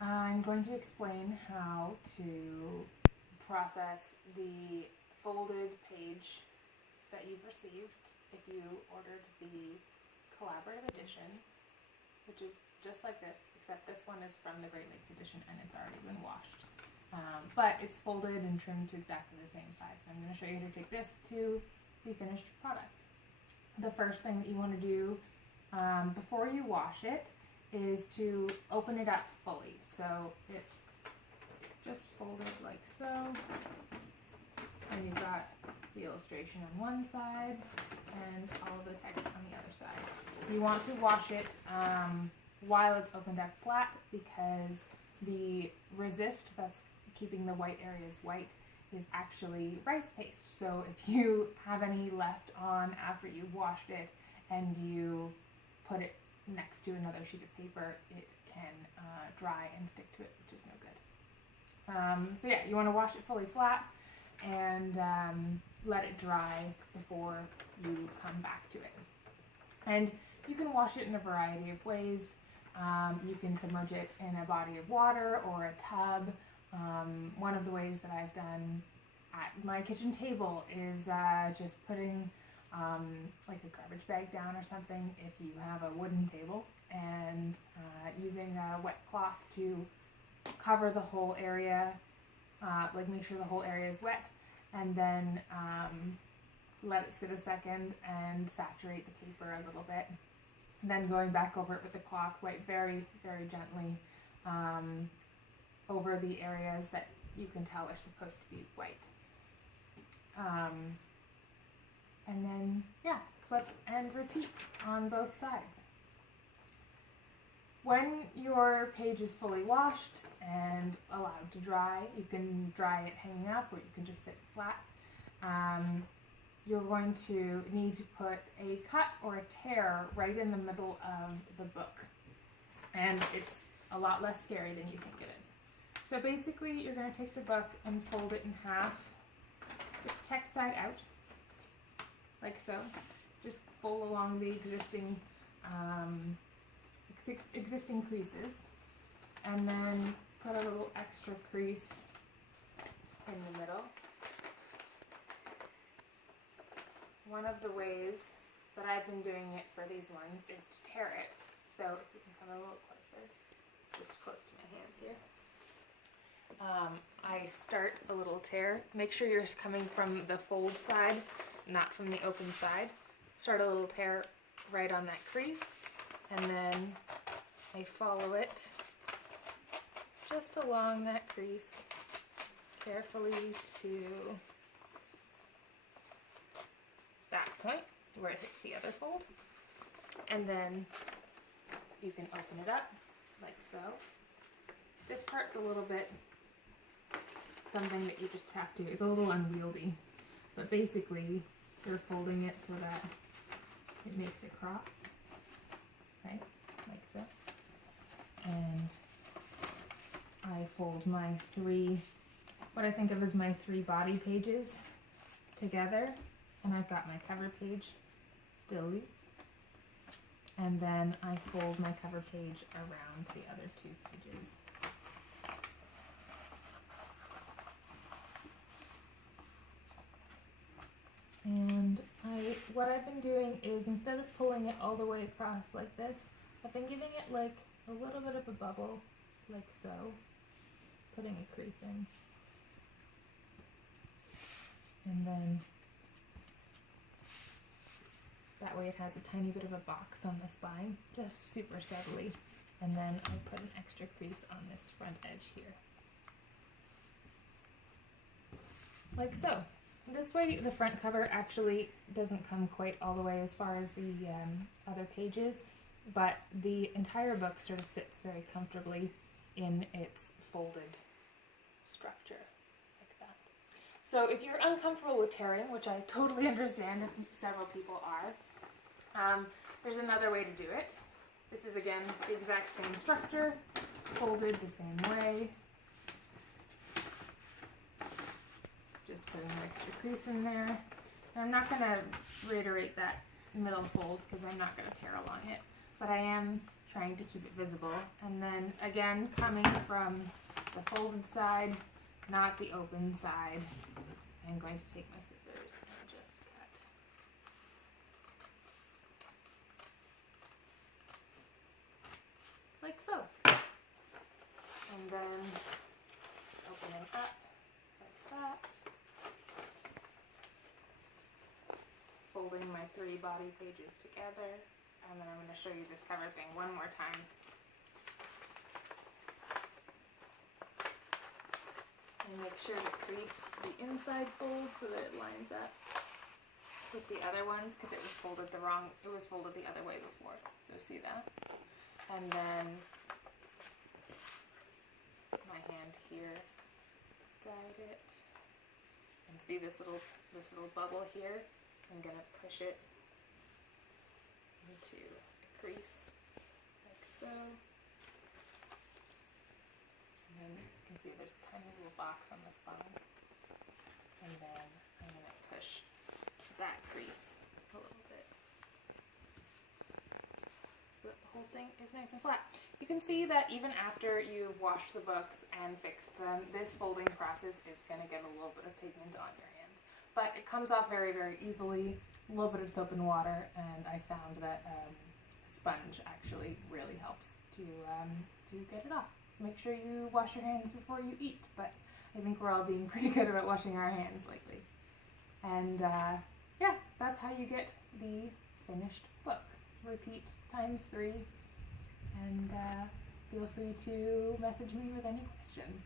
I'm going to explain how to process the folded page that you've received if you ordered the collaborative edition, which is just like this, except this one is from the Great Lakes edition and it's already been washed. But it's folded and trimmed to exactly the same size. So I'm going to show you how to take this to the finished product. The first thing that you want to do before you wash it is to open it up fully. So it's just folded like so, and you've got the illustration on one side and all of the text on the other side. You want to wash it while it's opened up flat, because the resist that's keeping the white areas white is actually rice paste. So if you have any left on after you've washed it and you put it next to another sheet of paper, it can dry and stick to it, which is no good. So yeah, you want to wash it fully flat and let it dry before you come back to it. And you can wash it in a variety of ways. You can submerge it in a body of water or a tub. One of the ways that I've done at my kitchen table is just putting like a garbage bag down or something if you have a wooden table, and using a wet cloth to cover the whole area, like make sure the whole area is wet, and then let it sit a second and saturate the paper a little bit. Then going back over it with the cloth, wipe very, very gently over the areas that you can tell are supposed to be white. And then, yeah, flip and repeat on both sides. When your page is fully washed and allowed to dry, you can dry it hanging up or you can just sit flat. You're going to need to put a cut or a tear right in the middle of the book. And it's a lot less scary than you think it is. So basically, you're going to take the book and fold it in half with the text side out, like so. Just fold along the existing creases, and then put a little extra crease in the middle. One of the ways that I've been doing it for these ones is to tear it. So if you can come a little closer, just close to my hands here. I start a little tear. Make sure you're coming from the fold side, not from the open side. Start a little tear right on that crease, and then I follow it just along that crease carefully to that point where it hits the other fold, and then you can open it up like so. This part's a little bit something that you just have to, it's a little unwieldy, but basically you're folding it so that it makes a cross, right, like so. And I fold my what I think of as my three body pages together, and I've got my cover page still loose, and then I fold my cover page around the other two pages. And what I've been doing is, instead of pulling it all the way across like this, I've been giving it like a little bit of a bubble, like so, putting a crease in. And then that way it has a tiny bit of a box on the spine, just super subtly. And then I put an extra crease on this front edge here. Like so. This way the front cover actually doesn't come quite all the way as far as the other pages, but the entire book sort of sits very comfortably in its folded structure, like that. So if you're uncomfortable with tearing, which I totally understand that several people are, there's another way to do it. This is again the exact same structure, folded the same way. Just putting an extra crease in there. And I'm not going to reiterate that middle fold because I'm not going to tear along it, but I am trying to keep it visible. And then again, coming from the folded side, not the open side, I'm going to take my scissors and just cut. Like so. And then opening up like that. Folding my 3 body pages together. And then I'm going to show you this cover thing one more time. And make sure to crease the inside fold so that it lines up with the other ones, because it was folded the other way before. So see that? And then my hand here, guide it. And see this little bubble here? I'm going to push it into a crease like so. And then you can see there's a tiny little box on the spine. And then I'm going to push that crease a little bit so that the whole thing is nice and flat. You can see that even after you've washed the books and fixed them, this folding process is going to get a little bit of pigment on your hands. But it comes off very, very easily. A little bit of soap and water, and I found that sponge actually really helps to get it off. Make sure you wash your hands before you eat, but I think we're all being pretty good about washing our hands lately. And yeah, that's how you get the finished book. Repeat ×3, and feel free to message me with any questions.